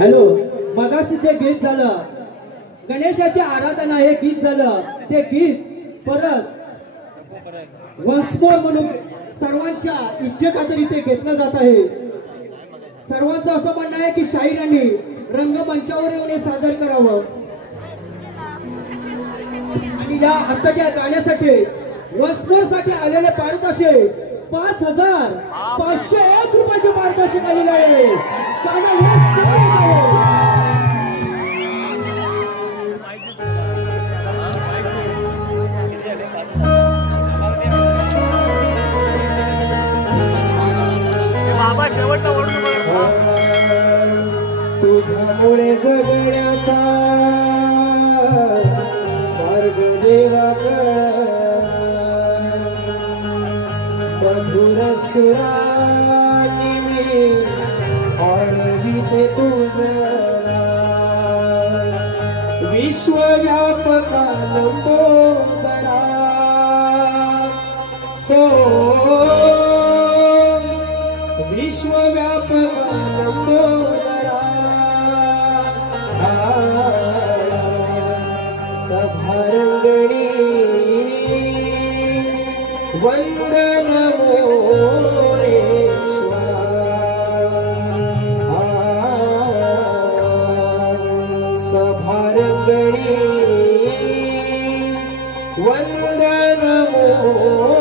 Hello, मगाशी जे गीत झालं गणेशाची आराधना हे गीत झालं, ते गीत परत वन्स मोर म्हणून सर्वांच्या इच्छेखातर इथे घेतलं जात आहे. सर्वांचं असं म्हणणं आहे की शाहिरांनी रंगमंचावर येऊन हे सादर करावं आणि या आत्ताच्या गाण्यासाठी वन्स मोर साठी आलेले पारितोषिक 5,501 रुपयाचे पारितोषिक आलेले आहे. बाबा शेवटला ओढून तुझ्यामुळे जगण्याचा मार्ग देवाकडे मधुर सुरानी आळविते तुझं विश्वव्यापका लंबोदरा तो विश्वव्यापका लंबोदरा सभारंगणी वंदन सभारंगणी वंदन मोरेश्वरा.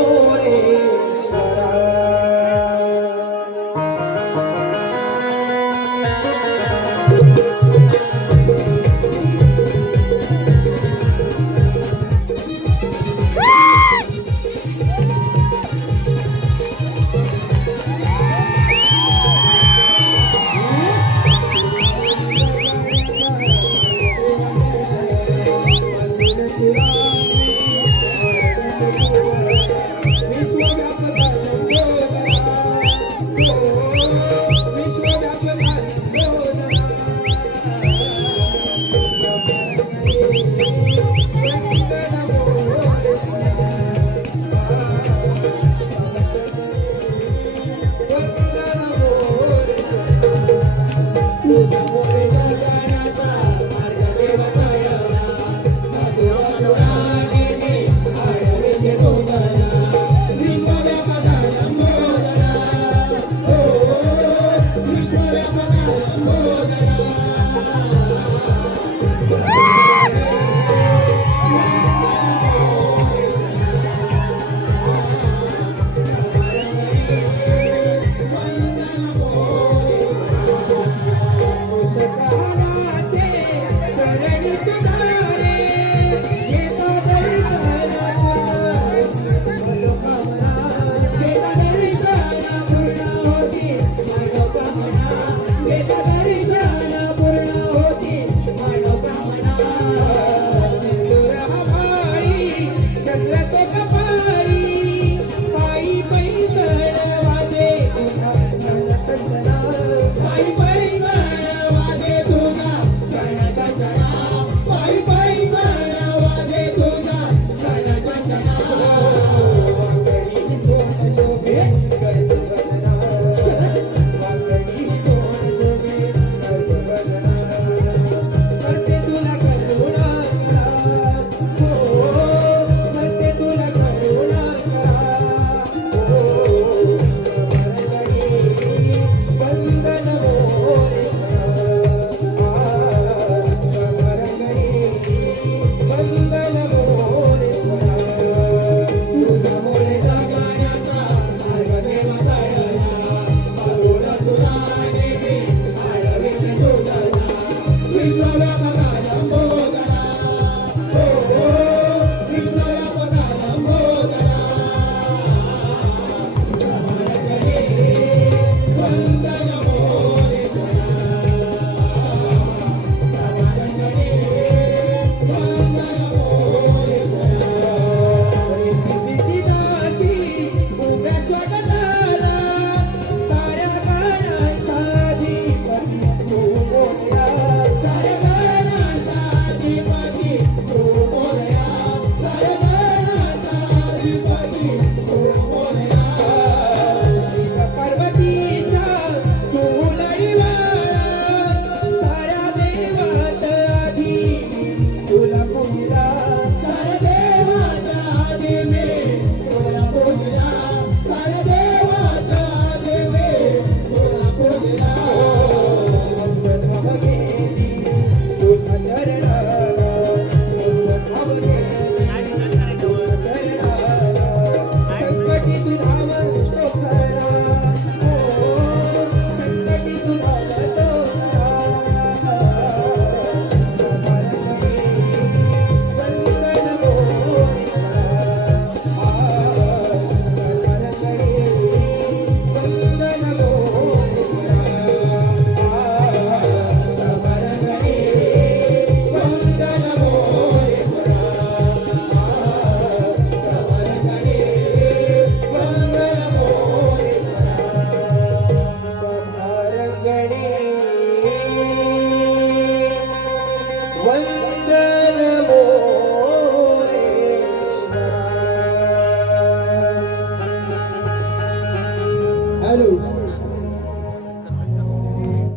Everybody,